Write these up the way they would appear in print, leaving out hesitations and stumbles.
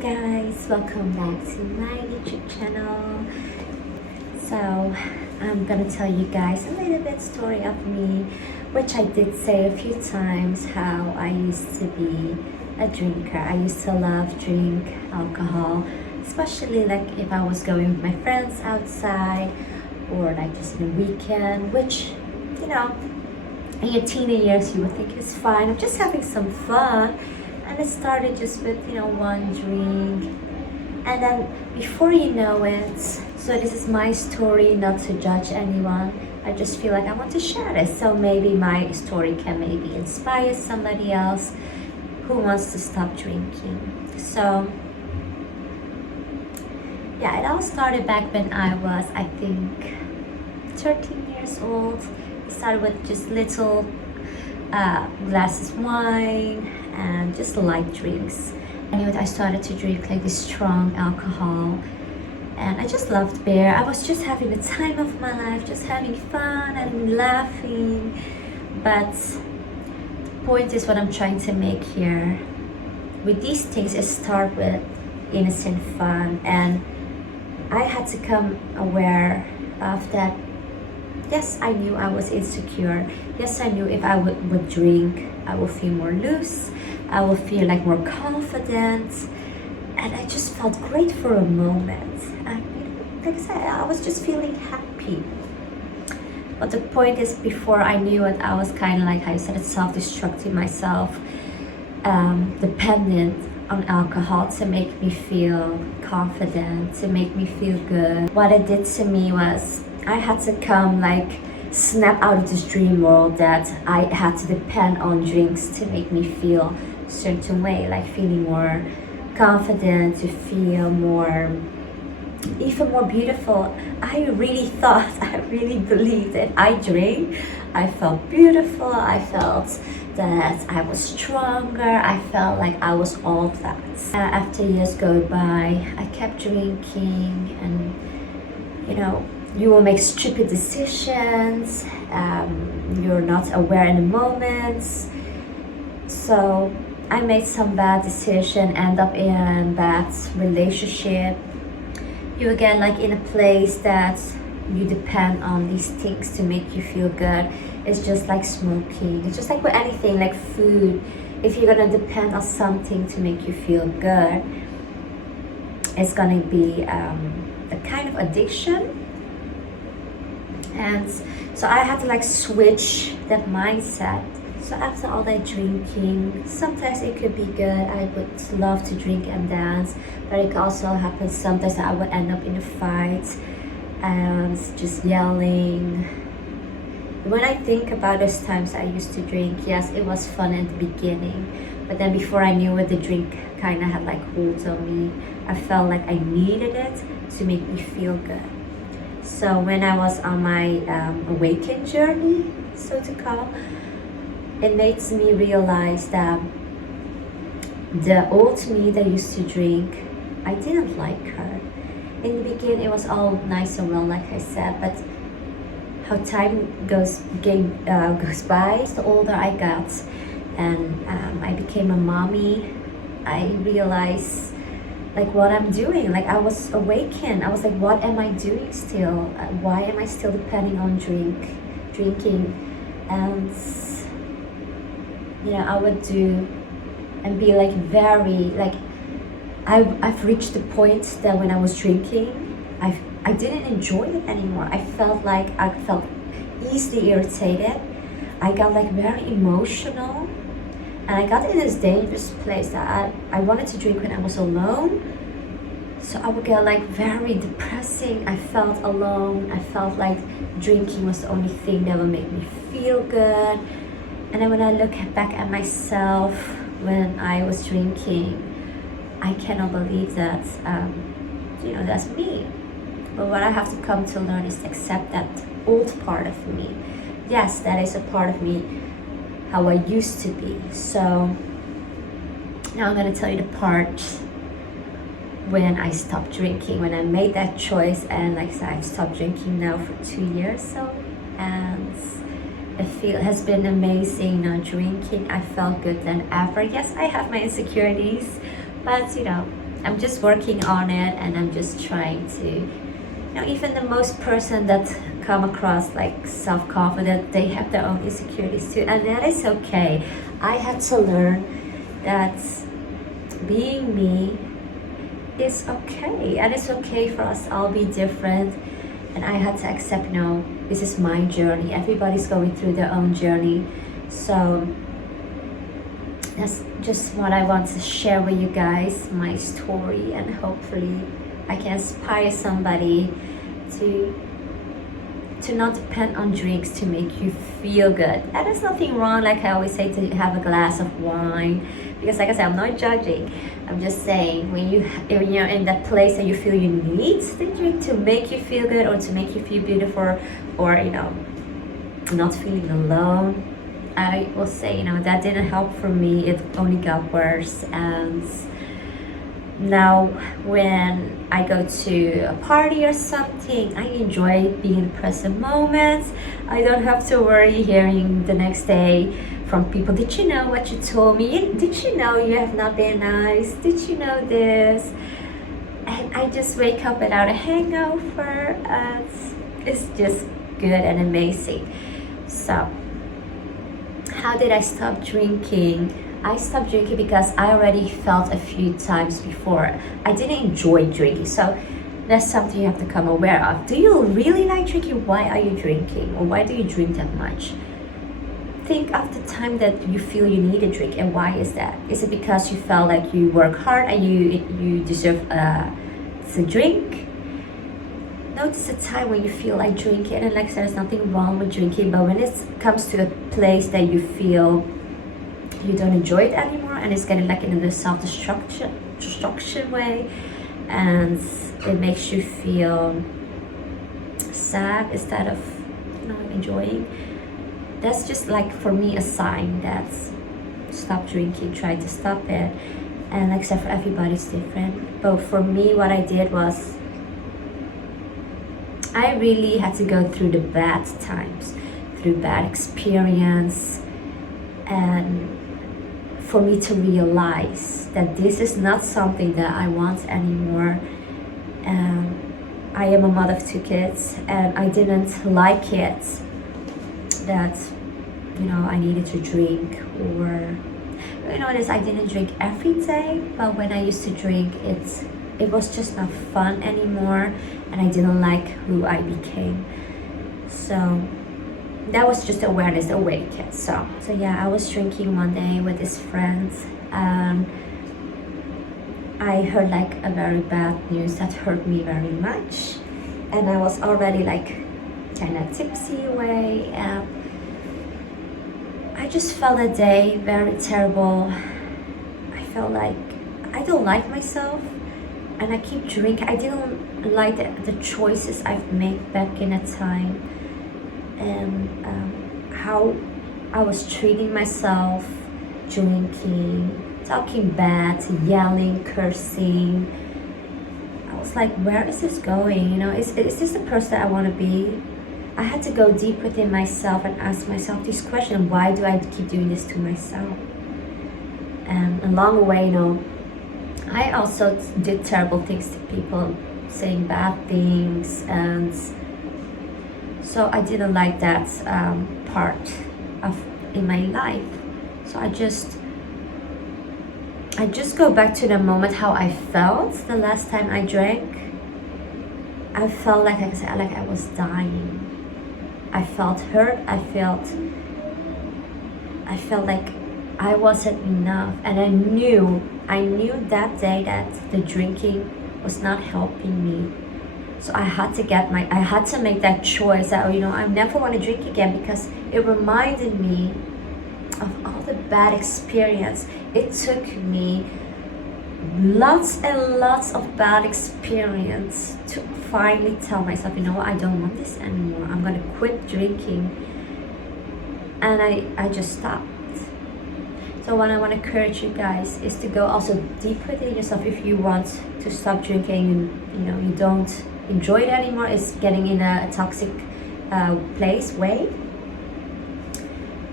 guys, welcome back to my YouTube channel. So I'm gonna tell you guys a little bit story of me, which I did say a few times, how I used to be a drinker. I used to love drink alcohol, especially like if I was going with my friends outside or like just in a weekend, which in your teenage years you would think it's fine. I'm just having some fun. And it started just with one drink, and then before you know it, so this is my story, not to judge anyone. I just feel like I want to share this, so maybe my story can maybe inspire somebody else who wants to stop drinking. So yeah, it all started back when I was, I think, 13 years old. It started with just little glasses of wine and just light drinks. I started to drink like this strong alcohol, and I just loved beer. I was just having the time of my life, just having fun and laughing. But the point is, what I'm trying to make here with these things is start with innocent fun, and I had to come aware of that. Yes, I knew I was insecure. Yes, I knew if I would drink, I would feel more loose. I would feel like more confident. And I just felt great for a moment. And like I said, I was just feeling happy. But the point is, before I knew it, I was kind of like, how you said it, self-destructing myself, dependent on alcohol to make me feel confident, to make me feel good. What it did to me was, I had to snap out of this dream world that I had to depend on drinks to make me feel a certain way, like feeling more confident, to feel more, even more beautiful. I really thought, I really believed that I drank, I felt beautiful, I felt that I was stronger, I felt like I was all that. After years go by, I kept drinking, and you will make stupid decisions, you're not aware in the moments. So I made some bad decision, end up in a bad relationship. You again like in a place that you depend on these things to make you feel good. It's just like smoking, it's just like with anything, like food. If you're gonna depend on something to make you feel good, it's gonna be a kind of addiction. And so I had to switch that mindset. So after all that drinking, sometimes it could be good. I would love to drink and dance, but it could also happen sometimes that I would end up in a fight and just yelling. When I think about those times I used to drink, yes, it was fun in the beginning, but then before I knew it, the drink kind of had hold on me. I felt like I needed it to make me feel good. So when I was on my awakening journey, so to call, it makes me realize that the old me that used to drink, I didn't like her. In the beginning, it was all nice and well, like I said, but how time goes by, the older I got, and I became a mommy, I realized what I'm doing. I was awakened. I was like, what am I doing still? Why am I still depending on drinking? And I would do and be very I've reached the point that when I was drinking, I didn't enjoy it anymore. I felt easily irritated. I got very emotional. And I got in this dangerous place that I wanted to drink when I was alone. So I would get very depressing. I felt alone. I felt like drinking was the only thing that would make me feel good. And then when I look back at myself when I was drinking, I cannot believe that, that's me. But what I have to come to learn is to accept that old part of me. Yes, that is a part of me, how I used to be. So now I'm gonna tell you the part when I stopped drinking, when I made that choice, and like I said, I've stopped drinking now for 2 years. So, and it has been amazing not drinking. I felt good than ever. Yes, I have my insecurities, but I'm just working on it, and I'm just trying to, even the most person that come across like self-confident, they have their own insecurities too, and that is okay. I had to learn that being me is okay, and it's okay for us all be different. And I had to accept, this is my journey. Everybody's going through their own journey. So that's just what I want to share with you guys, my story, and hopefully I can inspire somebody to not depend on drinks to make you feel good. And there's nothing wrong, like I always say, to have a glass of wine, because like I said, I'm not judging. I'm just saying, when you're in that place that you feel you need the drink to make you feel good, or to make you feel beautiful, or not feeling alone, I will say, that didn't help for me. It only got worse. And now when I go to a party or something, I enjoy being in the present moment. I don't have to worry hearing the next day from people, did you know what you told me? Did you know you have not been nice? Did you know this? And I just wake up without a hangover, and it's just good and amazing. So how did I stop drinking? I stopped drinking because I already felt a few times before I didn't enjoy drinking. So that's something you have to come aware of. Do you really like drinking? Why are you drinking? Or why do you drink that much? Think of the time that you feel you need a drink, and why is that? Is it because you felt like you work hard and you deserve to drink? Notice the time when you feel like drinking, and like I said, there's nothing wrong with drinking, but when it comes to a place that you feel you don't enjoy it anymore, and it's getting like in the self-destruction way, and it makes you feel sad instead of enjoying, that's just like, for me, a sign that stop drinking, try to stop it. And like I said, for everybody's different, but for me, what I did was I really had to go through the bad times, through bad experience, and for me to realize that this is not something that I want anymore. And I am a mother of 2 kids, and I didn't like it that I needed to drink, or I didn't drink every day, but when I used to drink, it was just not fun anymore, and I didn't like who I became. So that was just awareness, awakened. So yeah, I was drinking one day with this friend, and I heard like a very bad news that hurt me very much, and I was already like kind of tipsy away, and I just felt that day very terrible. I felt like I don't like myself, and I keep drinking. I didn't like the choices I've made back in that time, and how I was treating myself, drinking, talking bad, yelling, cursing. I was like, where is this going? Is this the person that I want to be? I had to go deep within myself and ask myself this question: why do I keep doing this to myself? And along the way, I also did terrible things to people, saying bad things, and so I didn't like that part in my life. So I just go back to the moment how I felt the last time I drank. I felt like I was dying. I felt hurt. I felt like I wasn't enough, and I knew that day that the drinking was not helping me. So I had to make that choice that I never want to drink again, because it reminded me of all the bad experience. It took me lots and lots of bad experience to finally tell myself, I don't want this anymore. I'm gonna quit drinking, and I just stopped. So what I want to encourage you guys is to go also deep within yourself. If you want to stop drinking and you don't enjoy it anymore, it's getting in a toxic way,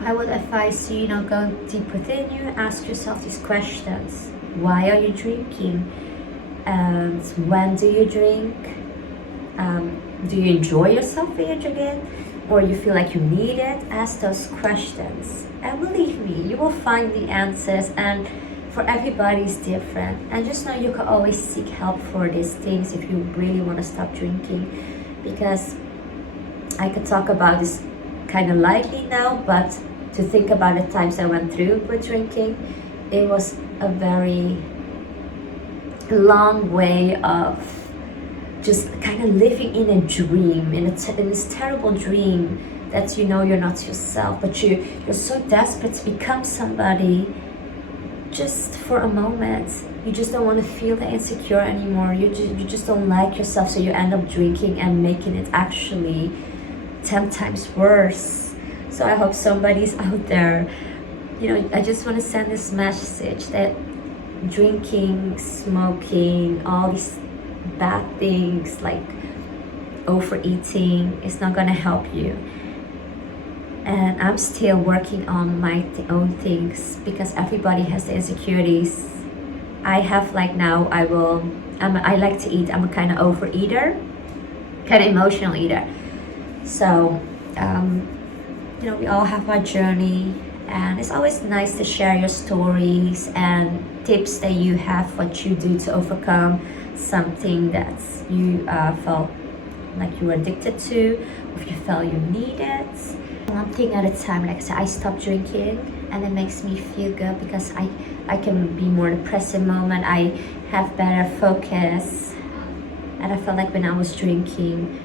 I would advise you, go deep within you, ask yourself these questions. Why are you drinking? And when do you drink? Do you enjoy yourself when you're drinking? Or you feel like you need it? Ask those questions. And believe me, you will find the answers, and for everybody is different. And just know you can always seek help for these things if you really want to stop drinking. Because I could talk about this kind of lightly now, but to think about the times I went through with drinking, it was a very long way of just kind of living in a dream, in this terrible dream that you know you're not yourself, but you're so desperate to become somebody just for a moment. You just don't want to feel that insecure anymore. You just don't like yourself, so you end up drinking and making it actually 10 times worse. So I hope somebody's out there, I just want to send this message that drinking, smoking, all these bad things like overeating is not going to help you. And I'm still working on my own things, because everybody has the insecurities. I have now I like to eat. I'm a kind of overeater, kind of emotional eater. So we all have our journey, and it's always nice to share your stories and tips that you have, what you do to overcome something that you felt like you were addicted to, or if you felt you need it. One thing at a time. Like I said, I stopped drinking, and it makes me feel good because I can be more depressed in moment. I have better focus, and I felt like when I was drinking,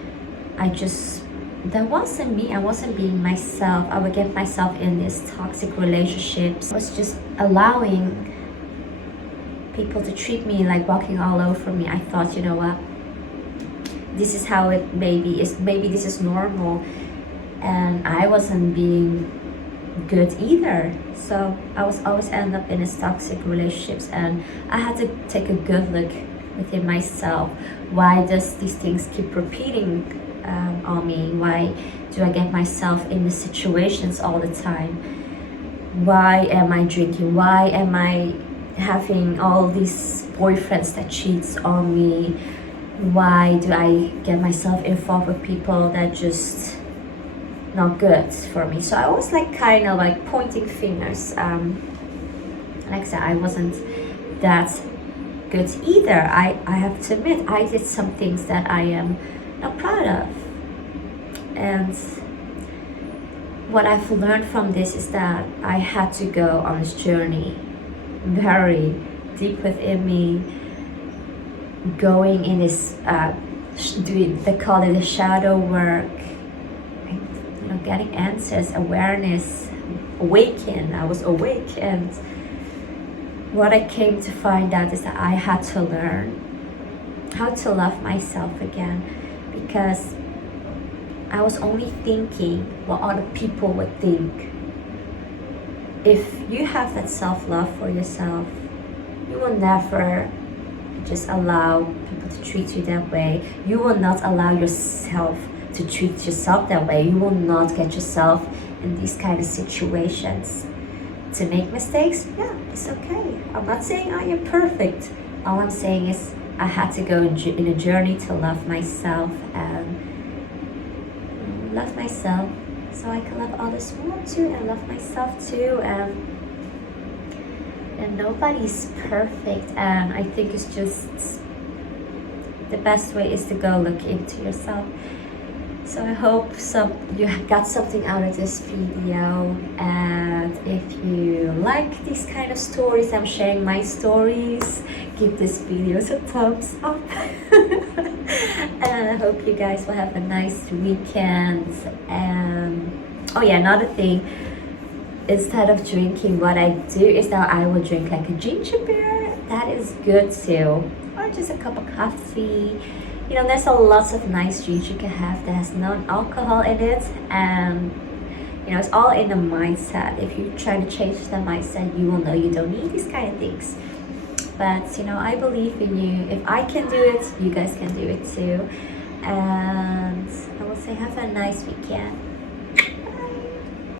that wasn't me. I wasn't being myself. I would get myself in these toxic relationships. I was just allowing people to treat me like walking all over me. I thought, you know what, this is how it maybe is. Maybe this is normal. And I wasn't being good either. So I was always end up in these toxic relationships, and I had to take a good look within myself. Why does these things keep repeating on me? Why do I get myself in these situations all the time? Why am I drinking? Why am I having all these boyfriends that cheats on me? Why do I get myself involved with people that just not good for me? So I was kind of pointing fingers. Like I said, I wasn't that good either. I have to admit, I did some things that I am not proud of. And what I've learned from this is that I had to go on this journey very deep within me, going in this they call it the shadow work, getting answers, awareness, awaken. I was awake, and what I came to find out is that I had to learn how to love myself again, because I was only thinking what other people would think. If you have that self-love for yourself, you will never just allow people to treat you that way. You will not allow yourself to treat yourself that way. You will not get yourself in these kind of situations. To make mistakes, yeah, it's okay. I'm not saying I am perfect. All I'm saying is I had to go in a journey to love myself, and love myself so I can love others more too, and love myself too. And nobody's perfect, and I think it's just the best way is to go look into yourself. So I hope you got something out of this video, and if you like these kind of stories, I'm sharing my stories, give this video a thumbs up. And I hope you guys will have a nice weekend. And oh yeah, another thing, instead of drinking, what I do is now I will drink a ginger beer. That is good too, or just a cup of coffee. There's a lots of nice drinks you can have that has no alcohol in it, and it's all in the mindset. If you try to change the mindset, you will know you don't need these kind of things. But I believe in you. If I can do it, you guys can do it too. And I will say have a nice weekend.